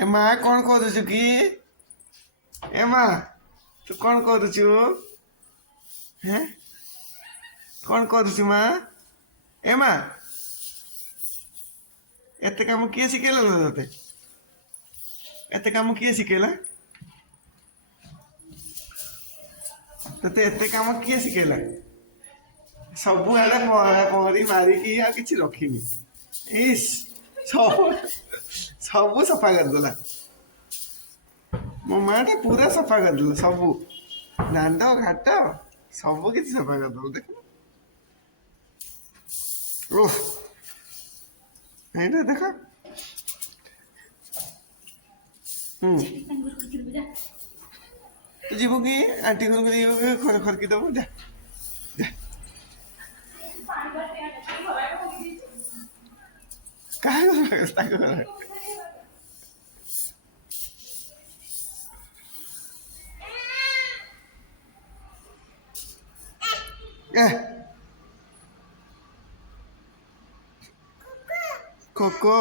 ଏ ମା କ'ଣ କରୁଛୁ କି? ଏ ମା ତୁ କ'ଣ କରୁଛୁ? ହେଁ କ'ଣ କରୁଛୁ ମା? ଏ ମା ଏତେ କାମ କିଏ ଶିଖେଇଲା ତତେ? ଏତେ କାମ କିଏ ଶିଖେଇଲା ତତେ? ଏତେ କାମ କିଏ ଶିଖେଇଲା? ସବୁଆଡେ ପହଁରା ପହଁରି ମାରିକି ଆଉ କିଛି ରଖିନି। ଇସ୍ ସବୁ ସବୁ ସଫା କରିଦେଲା। ମୋ ମାଟା ପୁରା ସଫା କରିଦେଲା। ସବୁ ଦାଣ୍ଡ ଘାଟ ସବୁ କିଛି ସଫା କରିଦେଲା। ଦେଖ ଓଃ ଏଇଟା ଦେଖ। ତୁ ଯିବୁ କି ଆଣ୍ଟି ଘରକୁ ଯିବୁ କି ଖରକି ଦେବୁ? ଯା କାହା ତାଙ୍କ ଘର କୋକୋ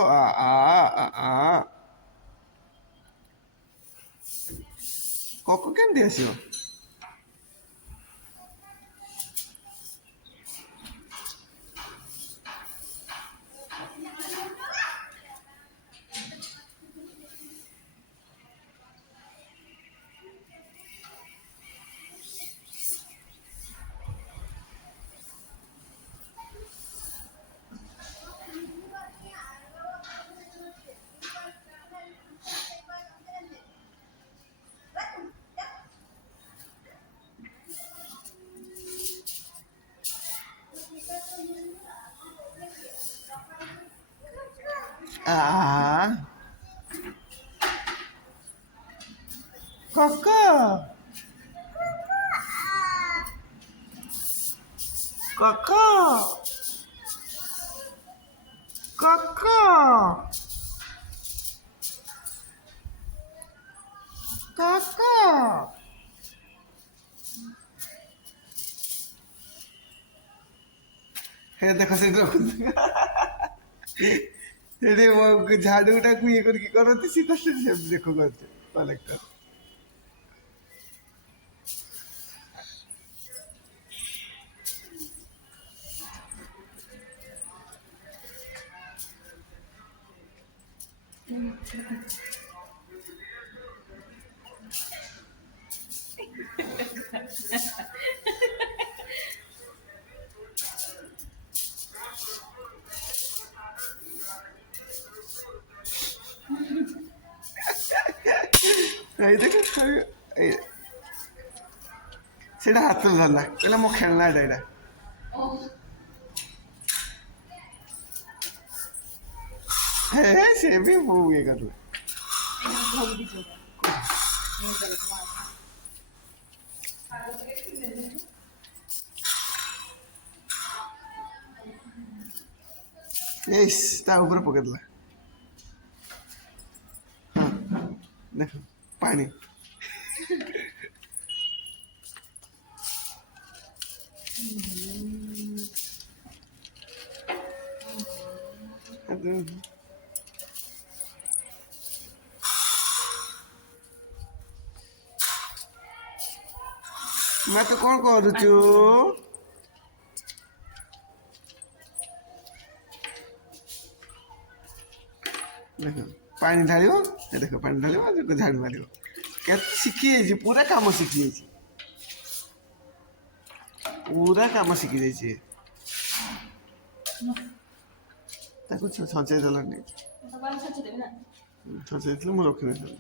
କୋକୋ କେମିତି ଆସିବ? କୋକୋ କୋକୋ କୋକୋ କୋକୋ ହେ ଦେଖ ସେଠି ରଖୁଛି। ସେଠି ଝାଡୁଟାକୁ ଇଏ କରିକି କରନ୍ତି ସିଧା ସେଠି ଦେଖ କରୁছে କଲେକ୍ଟର। ଏଇ ଦେଖ ସେଇଟା ହାତରେ ଧରିଲା କହିଲା ମୋ ଖେଳନାଟା ଏଇଟା। ହେ ସେ ବି ବହୁ ଇଏ କରିଲା। ଏଇସ୍ ତା ଉପରେ ପକେଇଦେଲା। ହଁ ଦେଖ ପାଣି ମା ତୁ କ'ଣ କରୁଛୁ? ଦେଖ ପାଣି ଢାଳିବ ଦେଖ ପାଣି ଢାଳିବ ଝାଡୁ ମାରିବ। କେତେ ଶିଖିଯାଇଛି ପୁରା କାମ ଶିଖିଯାଇଛି। ପୁରା କାମ ଶିଖିଯାଇଛି। ତାକୁ ସଞ୍ଚେଇ ଦେଲାନି। ସଞ୍ଚେଇ ଦେଇଥିଲେ ମୁଁ ରଖିନଥାନ୍ତି।